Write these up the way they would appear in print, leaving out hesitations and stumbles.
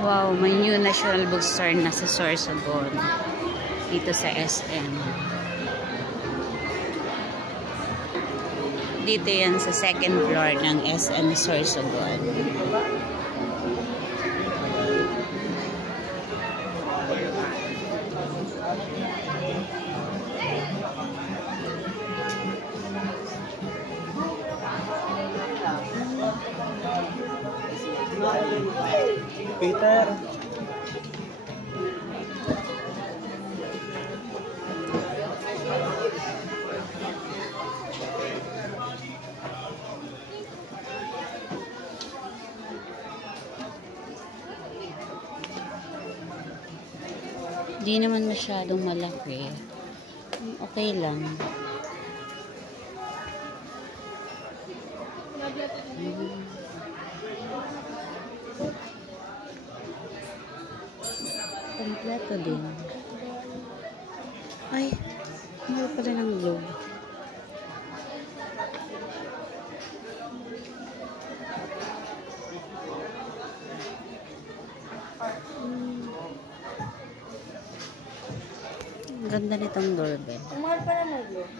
Wow, may new National Bookstore na sa Sorsogon. Dito sa SM. Dito yan sa second floor ng SM Sorsogon. Peter. Di naman masyadong malaki. Okay lang. Kompleto din. Ay, mahal pala ng globe. Ganda nitong doorbell. Mahal pala ng globe.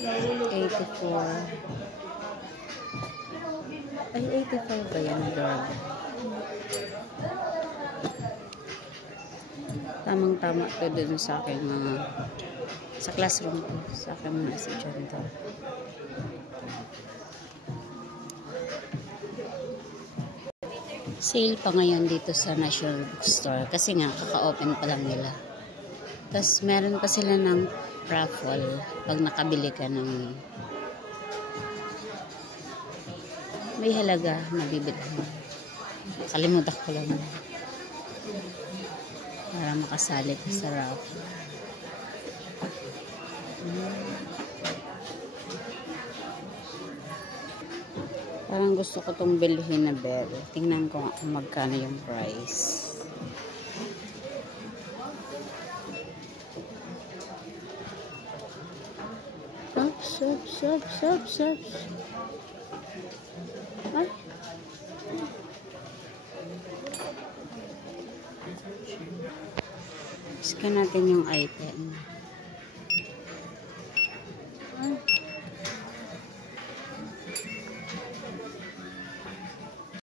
$84. Ay, 85 ba yan ang doorbell? Tamang-tama to dun sa aking mga sa classroom ko, sa aking mga estudyante. Sale pa ngayon dito sa National Bookstore kasi nga kaka-open pa lang nila. Tapos meron pa sila ng raffle pag nakabili ka ng may halaga na bibili. Kalimutan ko lang para makasali ka sa raffle. Parang gusto ko tong bilhin na bell. Tingnan ko kung magkano yung price. Ups. Ay. Scan natin yung item.